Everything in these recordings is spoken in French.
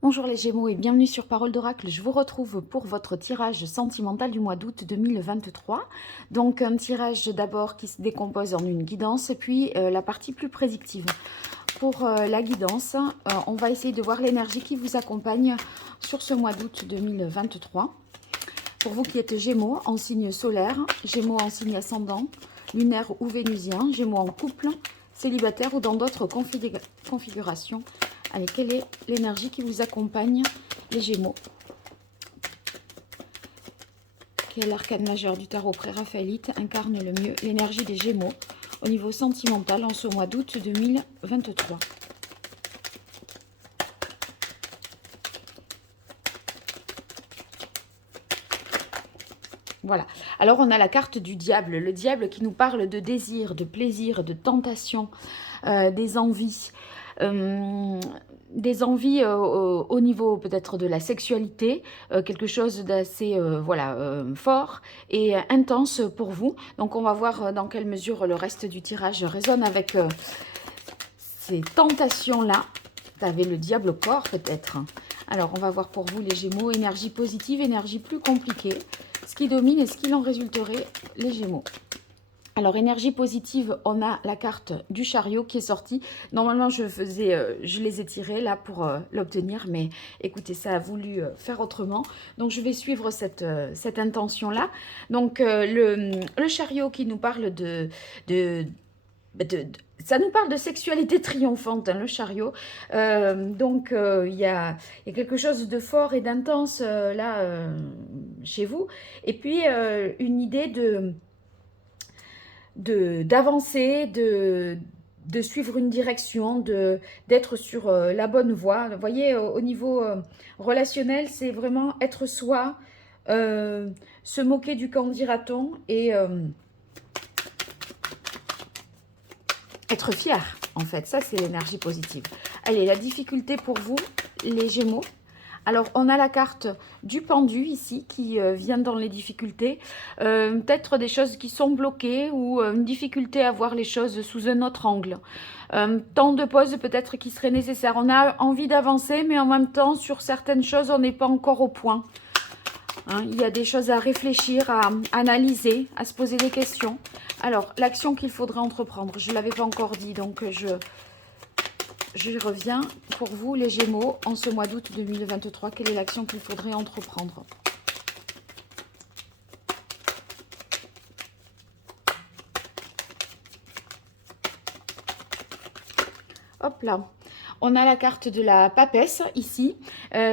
Bonjour les Gémeaux et bienvenue sur Parole d'Oracle. Je vous retrouve pour votre tirage sentimental du mois d'août 2023. Donc un tirage d'abord qui se décompose en une guidance et puis la partie plus prédictive. Pour la guidance, on va essayer de voir l'énergie qui vous accompagne sur ce mois d'août 2023. Pour vous qui êtes Gémeaux en signe solaire, Gémeaux en signe ascendant, lunaire ou vénusien, Gémeaux en couple, célibataire ou dans d'autres configurations. Allez, quelle est l'énergie qui vous accompagne, les Gémeaux? Quel arcane majeur du tarot pré-raphaélite incarne le mieux l'énergie des Gémeaux au niveau sentimental en ce mois d'août 2023? Voilà. Alors, on a la carte du diable. Le diable qui nous parle de désir, de plaisir, de tentation, des envies. Des envies au niveau peut-être de la sexualité, quelque chose d'assez voilà, fort et intense pour vous. Donc on va voir dans quelle mesure le reste du tirage résonne avec ces tentations-là. Vous avez le diable au corps peut-être. Alors on va voir pour vous les Gémeaux, énergie positive, énergie plus compliquée. Ce qui domine et ce qu'il en résulterait les Gémeaux. Alors, énergie positive, on a la carte du chariot qui est sortie. Normalement, je les ai tirés là pour l'obtenir, mais écoutez, ça a voulu faire autrement. Donc, je vais suivre cette intention-là. Donc, le chariot qui nous parle ça nous parle de sexualité triomphante, hein, le chariot. Donc, il y a quelque chose de fort et d'intense là chez vous. Et puis, une idée d'avancer, de suivre une direction, d'être sur la bonne voie. Vous voyez, au niveau relationnel, c'est vraiment être soi, se moquer du qu'en dira-t-on et être fier, en fait. Ça, c'est l'énergie positive. Allez, la difficulté pour vous, les Gémeaux. Alors, on a la carte du pendu ici qui vient dans les difficultés. Peut-être des choses qui sont bloquées ou une difficulté à voir les choses sous un autre angle. Temps de pause peut-être qui serait nécessaire. On a envie d'avancer, mais en même temps, sur certaines choses, on n'est pas encore au point. Hein, il y a des choses à réfléchir, à analyser, à se poser des questions. Alors, l'action qu'il faudrait entreprendre, je ne l'avais pas encore dit, donc je reviens pour vous, les Gémeaux, en ce mois d'août 2023. Quelle est l'action qu'il faudrait entreprendre? Hop là. On a la carte de la papesse ici.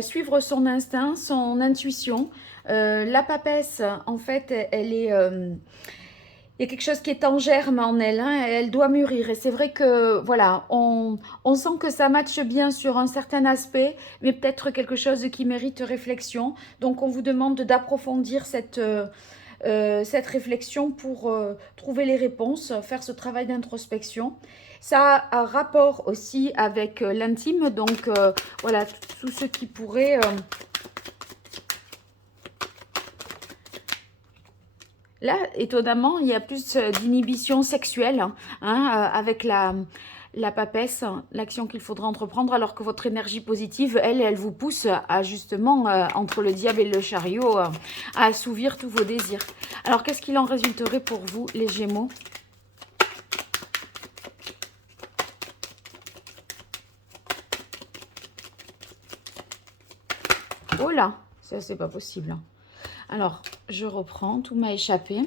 Suivre son instinct, son intuition. La papesse, en fait, elle est... il y a quelque chose qui est en germe en elle, hein, elle doit mûrir. Et c'est vrai que, voilà, on sent que ça matche bien sur un certain aspect, mais peut-être quelque chose qui mérite réflexion. Donc, on vous demande d'approfondir cette réflexion pour trouver les réponses, faire ce travail d'introspection. Ça a un rapport aussi avec l'intime, donc voilà, tout ce qui pourrait... Là, étonnamment, il y a plus d'inhibition sexuelle hein, avec la papesse, l'action qu'il faudra entreprendre, alors que votre énergie positive, elle vous pousse à justement, entre le diable et le chariot, à assouvir tous vos désirs. Alors, qu'est-ce qu'il en résulterait pour vous, les Gémeaux? Oh là, ça c'est pas possible. Alors, je reprends, tout m'a échappé.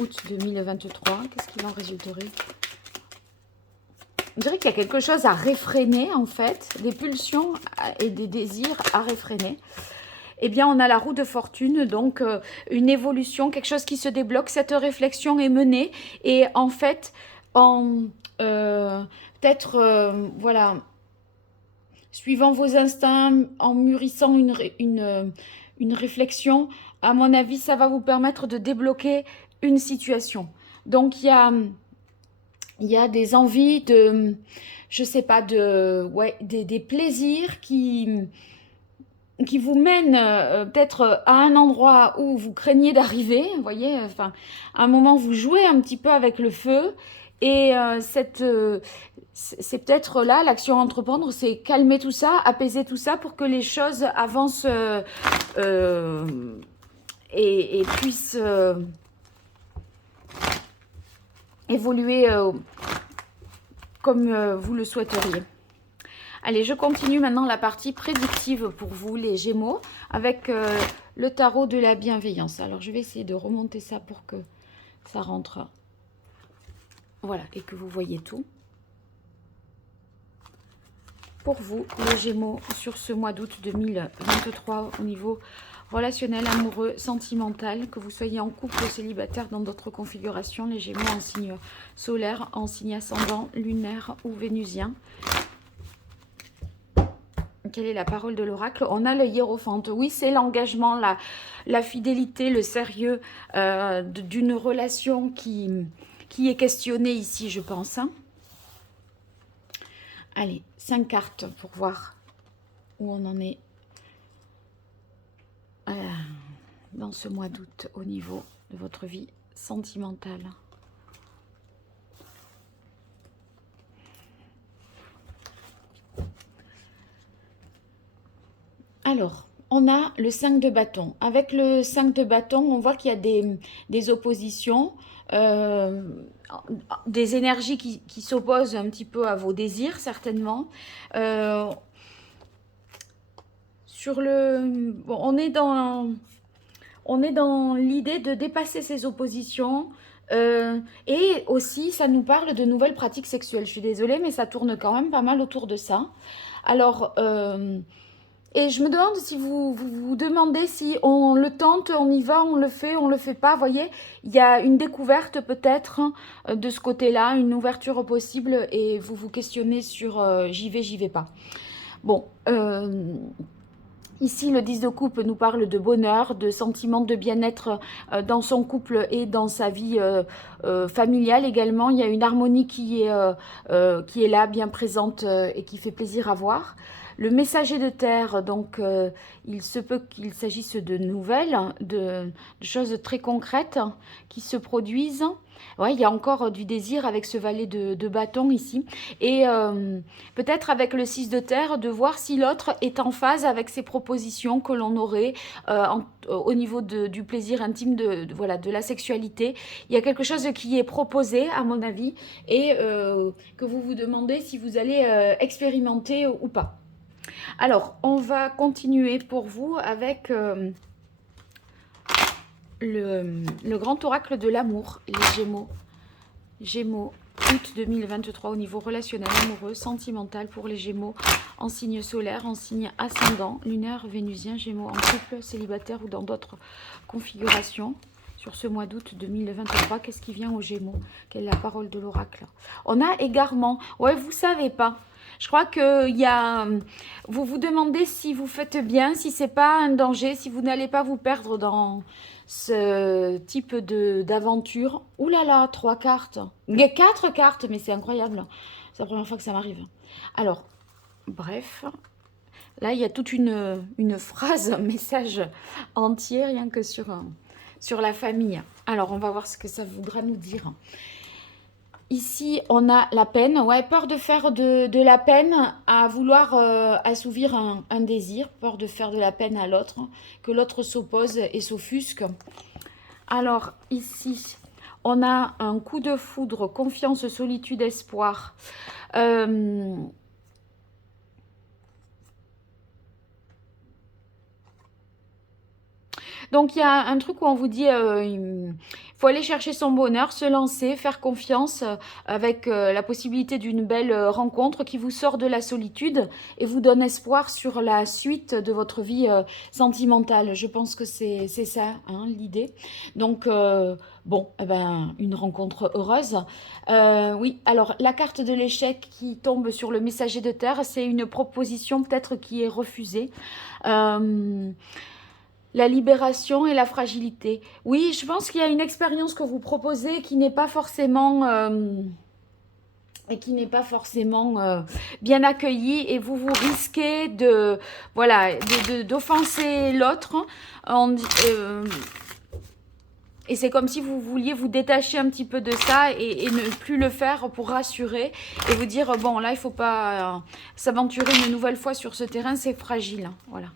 Août 2023, qu'est-ce qu'il en résulterait? On dirait qu'il y a quelque chose à réfréner, en fait, des pulsions et des désirs à réfréner. Eh bien, on a la roue de fortune, donc une évolution, quelque chose qui se débloque. Cette réflexion est menée et en fait, en peut-être, voilà, suivant vos instincts, en mûrissant une réflexion, à mon avis, ça va vous permettre de débloquer une situation. Donc, il y a des envies de, je sais pas, ouais, des plaisirs qui vous mènent peut-être à un endroit où vous craignez d'arriver, vous voyez, enfin, à un moment, vous jouez un petit peu avec le feu, Et c'est peut-être là, l'action à entreprendre, c'est calmer tout ça, apaiser tout ça pour que les choses avancent et puissent évoluer comme vous le souhaiteriez. Allez, je continue maintenant la partie prédictive pour vous, les Gémeaux, avec le tarot de la bienveillance. Alors, je vais essayer de remonter ça pour que ça rentre. Voilà, et que vous voyez tout. Pour vous, les Gémeaux, sur ce mois d'août 2023, au niveau relationnel, amoureux, sentimental, que vous soyez en couple, célibataire, dans d'autres configurations, les Gémeaux en signe solaire, en signe ascendant, lunaire ou vénusien. Quelle est la parole de l'oracle? On a le hiérophante. Oui, c'est l'engagement, la fidélité, le sérieux d'une relation qui est questionnée ici, je pense. Hein. Allez, 5 cartes pour voir où on en est dans ce mois d'août au niveau de votre vie sentimentale. Alors, on a le 5 de bâton. Avec le 5 de bâton, on voit qu'il y a des oppositions, des énergies qui s'opposent un petit peu à vos désirs, certainement. Bon, on est dans l'idée de dépasser ces oppositions. Et aussi, ça nous parle de nouvelles pratiques sexuelles. Je suis désolée, mais ça tourne quand même pas mal autour de ça. Alors... et je me demande si vous demandez si on le tente, on y va, on le fait pas. Vous voyez, il y a une découverte peut-être de ce côté-là, une ouverture possible et vous vous questionnez sur j'y vais pas. Bon, ici le 10 de coupe nous parle de bonheur, de sentiment de bien-être dans son couple et dans sa vie familiale également. Il y a une harmonie qui est là, bien présente et qui fait plaisir à voir. Le messager de terre, donc il se peut qu'il s'agisse de nouvelles, de choses très concrètes qui se produisent. Ouais, il y a encore du désir avec ce valet de bâton ici. Et peut-être avec le 6 de terre, de voir si l'autre est en phase avec ces propositions que l'on aurait au niveau du plaisir intime, voilà, de la sexualité. Il y a quelque chose qui est proposé, à mon avis, et que vous vous demandez si vous allez expérimenter ou pas. Alors, on va continuer pour vous avec le grand oracle de l'amour, les Gémeaux. Gémeaux, août 2023 au niveau relationnel, amoureux, sentimental pour les Gémeaux, en signe solaire, en signe ascendant, lunaire, vénusien, Gémeaux en couple, célibataire ou dans d'autres configurations. Sur ce mois d'août 2023, qu'est-ce qui vient aux Gémeaux? Quelle est la parole de l'oracle? On a égarement. Ouais, vous savez pas. Je crois qu'il y a... Vous vous demandez si vous faites bien, si c'est pas un danger, si vous n'allez pas vous perdre dans ce type d'aventure. Ouh là là, 3 cartes. Il y a 4 cartes, mais c'est incroyable. C'est la première fois que ça m'arrive. Alors, bref. Là, il y a toute une phrase, un message entier, rien que sur la famille. Alors, on va voir ce que ça voudra nous dire. Ici, on a la peine. Ouais, peur de faire de la peine à vouloir assouvir un désir. Peur de faire de la peine à l'autre. Que l'autre s'oppose et s'offusque. Alors, ici, on a un coup de foudre, confiance, solitude, espoir. Donc, il y a un truc où on vous dit il faut aller chercher son bonheur, se lancer, faire confiance avec la possibilité d'une belle rencontre qui vous sort de la solitude et vous donne espoir sur la suite de votre vie sentimentale. Je pense que c'est ça, hein, l'idée. Donc, bon, eh ben, une rencontre heureuse. Oui, alors, la carte de l'échec qui tombe sur le messager de terre, c'est une proposition peut-être qui est refusée. La libération et la fragilité. Oui, je pense qu'il y a une expérience que vous proposez qui n'est pas forcément bien accueillie et vous risquez de voilà d'offenser l'autre. Et c'est comme si vous vouliez vous détacher un petit peu de ça et ne plus le faire pour rassurer et vous dire, bon, là, il ne faut pas s'aventurer une nouvelle fois sur ce terrain, c'est fragile. Voilà.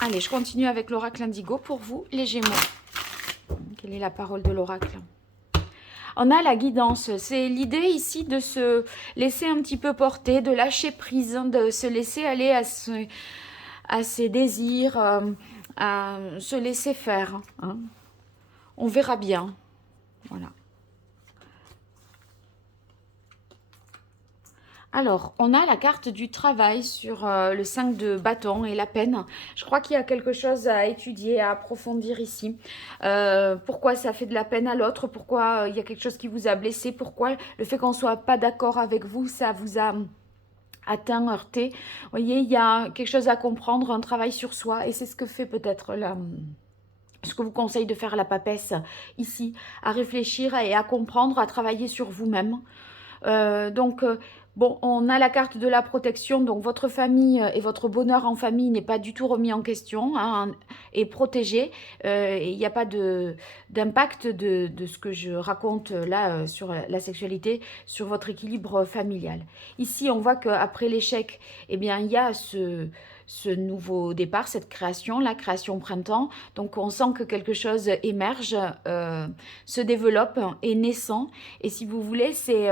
Allez, je continue avec l'oracle indigo pour vous, les Gémeaux. Quelle est la parole de l'oracle? On a la guidance. C'est l'idée ici de se laisser un petit peu porter, de lâcher prise, de se laisser aller à ses désirs, à se laisser faire. Hein. On verra bien. Voilà. Alors, on a la carte du travail sur le 5 de bâton et la peine. Je crois qu'il y a quelque chose à étudier, à approfondir ici. Pourquoi ça fait de la peine à l'autre? Pourquoi il y a quelque chose qui vous a blessé? Pourquoi le fait qu'on ne soit pas d'accord avec vous, ça vous a atteint, heurté? Vous voyez, il y a quelque chose à comprendre, un travail sur soi. Et c'est ce que fait peut-être ce que vous conseille de faire la papesse ici, à réfléchir et à comprendre, à travailler sur vous-même. Bon, on a la carte de la protection, donc votre famille et votre bonheur en famille n'est pas du tout remis en question, hein, et protégé. Il n'y a pas d'impact de ce que je raconte là sur la sexualité, sur votre équilibre familial. Ici, on voit qu'après l'échec, eh bien, il y a ce nouveau départ, cette création, la création printemps. Donc, on sent que quelque chose émerge, se développe, est naissant. Et si vous voulez, c'est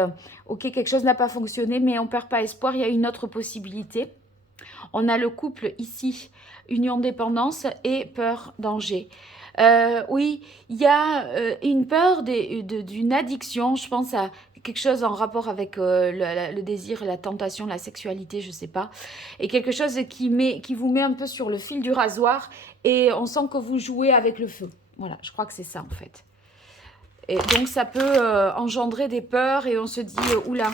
ok, quelque chose n'a pas fonctionné, mais on ne perd pas espoir, il y a une autre possibilité. On a le couple ici, union-dépendance et peur-danger. Oui, il y a une peur d'une addiction, je pense à quelque chose en rapport avec le désir, la tentation, la sexualité, je ne sais pas. Et quelque chose qui vous met un peu sur le fil du rasoir et on sent que vous jouez avec le feu. Voilà, je crois que c'est ça en fait. Et donc, ça peut engendrer des peurs et on se dit, oula,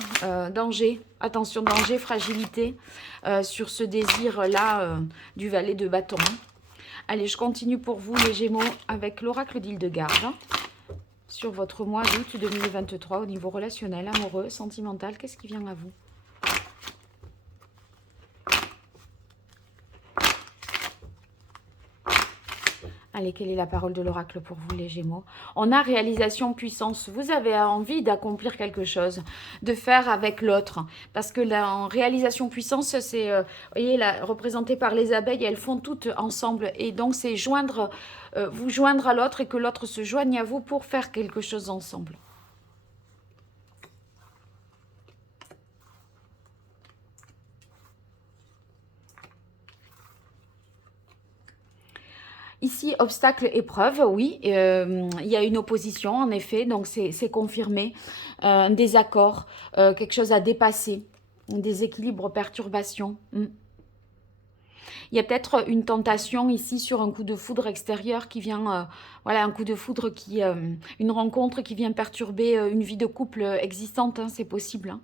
danger, attention, danger, fragilité sur ce désir-là du valet de bâton. Allez, je continue pour vous, les Gémeaux, avec l'oracle d'Hildegarde. Sur votre mois d'août 2023, au niveau relationnel, amoureux, sentimental, qu'est-ce qui vient à vous ? Allez, quelle est la parole de l'oracle pour vous, les Gémeaux? On a réalisation, puissance. Vous avez envie d'accomplir quelque chose, de faire avec l'autre. Parce que en réalisation, puissance, c'est, vous voyez, là, représenté par les abeilles, elles font toutes ensemble. Et donc, c'est vous joindre à l'autre et que l'autre se joigne à vous pour faire quelque chose ensemble. Ici, obstacle, épreuve, oui, il y a une opposition, en effet, donc c'est confirmé. Un désaccord, quelque chose à dépasser, un déséquilibre, perturbation. Il y a peut-être une tentation ici sur un coup de foudre extérieur qui vient, voilà, un coup de foudre, une rencontre qui vient perturber une vie de couple existante, hein, c'est possible, hein.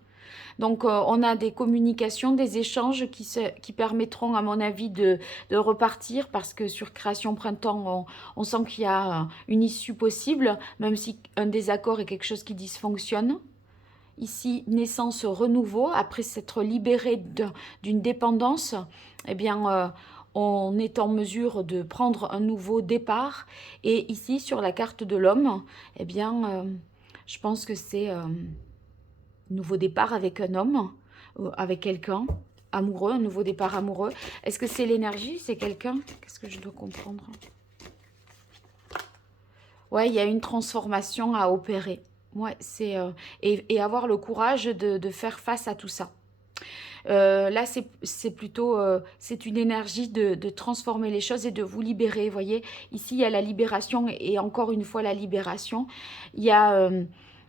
Donc, on a des communications, des échanges qui permettront, à mon avis, de repartir parce que sur Création Printemps, on sent qu'il y a une issue possible, même si un désaccord est quelque chose qui dysfonctionne. Ici, naissance, renouveau, après s'être libéré d'une dépendance, eh bien, on est en mesure de prendre un nouveau départ. Et ici, sur la carte de l'homme, eh bien, je pense que c'est nouveau départ avec un homme, avec quelqu'un, amoureux, un nouveau départ amoureux. Est-ce que c'est l'énergie? C'est quelqu'un? Qu'est-ce que je dois comprendre? Ouais, il y a une transformation à opérer. Ouais, c'est et avoir le courage de faire face à tout ça. Là, c'est plutôt, c'est une énergie de transformer les choses et de vous libérer. Vous voyez, ici, il y a la libération et encore une fois la libération. Il y a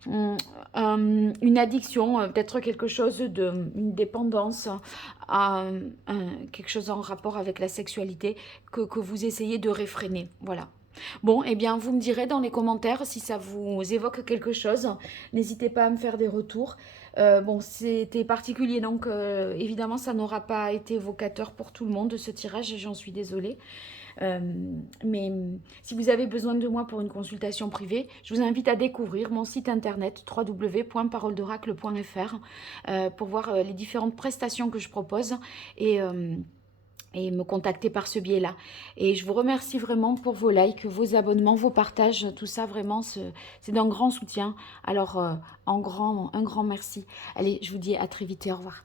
une addiction, peut-être quelque chose une dépendance, quelque chose en rapport avec la sexualité que vous essayez de réfréner. Voilà. Bon, eh bien, vous me direz dans les commentaires si ça vous évoque quelque chose. N'hésitez pas à me faire des retours. Bon, c'était particulier, donc évidemment, ça n'aura pas été évocateur pour tout le monde, ce tirage, j'en suis désolée. Mais si vous avez besoin de moi pour une consultation privée, je vous invite à découvrir mon site internet www.paroledoracle.fr pour voir les différentes prestations que je propose et me contacter par ce biais-là. Et je vous remercie vraiment pour vos likes, vos abonnements, vos partages, tout ça vraiment, c'est d'un grand soutien. Alors, un grand merci. Allez, je vous dis à très vite et au revoir.